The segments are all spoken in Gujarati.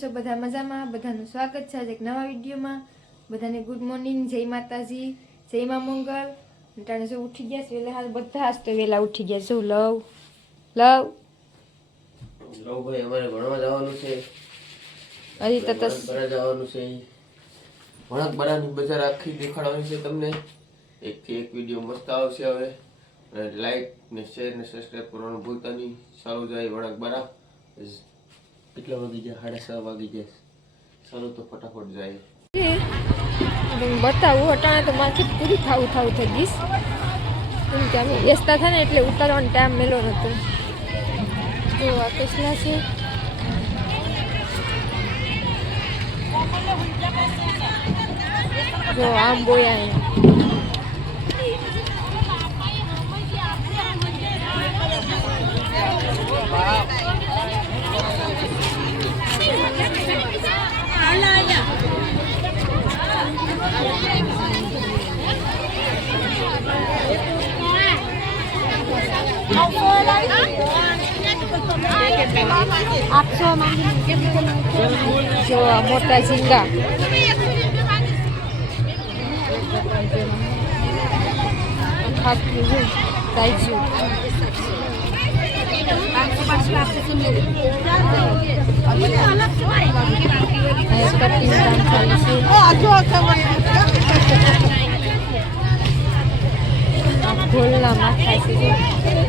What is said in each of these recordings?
છો? બધા મજામાં? બધાનું સ્વાગત છે આજે એક નવા વિડીયોમાં. બધાને ગુડ મોર્નિંગ જય માતાજી જય મા મંગળ ટાણે જો ઉઠી ગયા છે વહેલા હાલ બધા જ તો વહેલા ઉઠી ગયા જો લવ લવ લવ ભાઈ અમારે ભણવા જવાનું છે. હજી તો તો જવાનું છે ભણક બરાની બજાર આખી દેખાડવાની છે તમને. એકથી એક વીડિયો મસ્ત આવશે હવે. અને લાઈક ને શેર ને સબસ્ક્રાઈબ કરવાનું ભૂલતા નહીં. સારું જાય વણક બરા કેટલા વાગી ગયા? સાડા છ વાગી ગયા. ચાલો તો ફટાફટ જાય. બતાવું અટાણે તો માર્કેટ પૂરી થાવું થાવું થઈ ગઈશ. કેમ કે અમે વ્યસ્તા થાય ને એટલે ઉતારવાનો ટાઈમ મેલો નહોતો જો, આ કેટલા છે. જો, આમ બોયા અહીંયા જો આ મોટા ઝીંગા ખાટલું છે તાજું અહીંયા કટિંગ કામ ચાલુ છે ગોલના માથા છે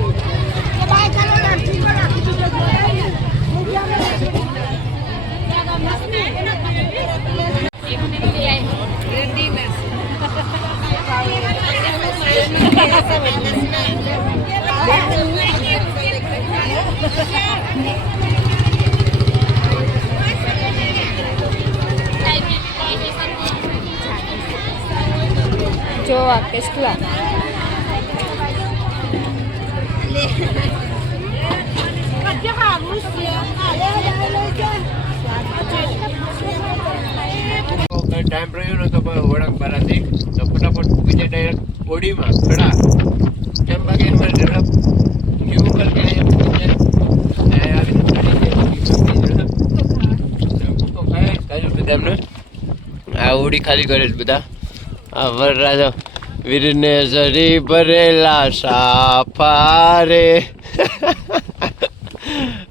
જો. જો આ કેટલા કઈ ટાઈમ રહ્યો નતો વળક બરાથી તો ફટાફટ પૂગી જાય ડાયરેક્ટ ઓડીમાં ખડા. કેમ બાકી એમાં ઝડપ કેવું બધા એમને. આ ઓડી ખાલી કરે છે બધા. વરરાજા વીરને જરી ભરેલા સાફા રે.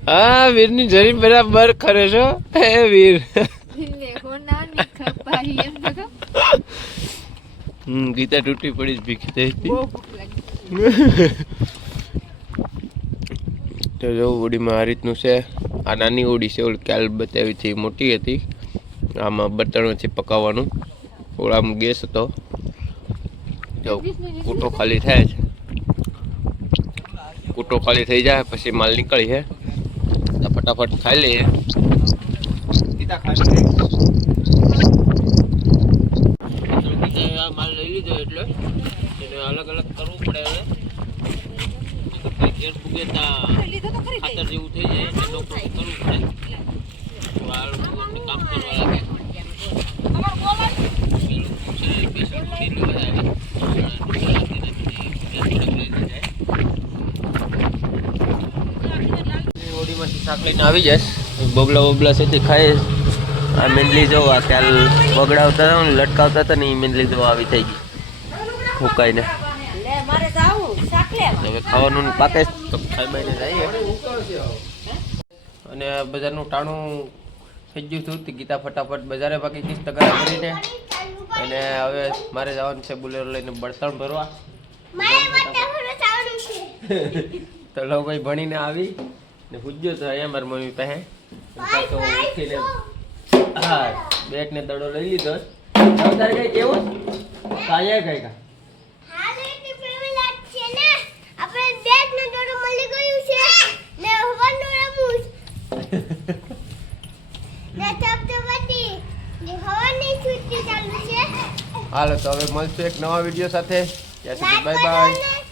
હા વીરની જરી બરાબર ખરે છો હે વીર. હમ ગીતા તૂટી પડી જ ભીખી થઈ તો જો ઓડીમાં આ રીતનું છે. આ નાની ઓડી છે ઓલી કાલ બતાવી હતી મોટી હતી. આમાં બટણોથી પકાવવાનું. ઓળામાં ગેસ હતો. જો કૂટો ખાલી થાય છે કૂટો ખાલી થઈ જાય પછી માલ નીકળી છે ફટાફટ ખાઈ લઈએ. આ માલ લઈ લીધો એટલે એને અલગ અલગ કરવું પડે હવે. ઘેર ખાતર જેવું થઈ જાય એટલે લોકો કરવું પડે. કામ કરવા લાગે શાક લઈને આવી જઈશ બોબલા બોબલા છે તે આ મેંદલી જો આ ખ્યાલ બગડાવતા હતા ને લટકાવતા હતા ને એ મેંદલી આવી થઈ ગઈ. ફૂકાઈને ખાવાનું પાકે તો અને બજારનું ટાણું થઈ ગયું હતું. ગીતા ફટાફટ બજારે બાકી કિસ્ત તગારા ભરીને અને હવે મારે જવાનું છે બુલેરો લઈને બળતણ ભરવા. તો લો ભાઈ ભણીને આવી ને પૂજ્યો તો અહીંયા મારી મમ્મી પાસે. પાછો ઉઠીને હા બેટ ને દડો લઈ લીધો. તારે કઈ કેવું? કાયા કઈ કા? હાલો તો હવે મળશું એક નવા વીડિયો સાથે. ત્યાં સુધી બાય બાય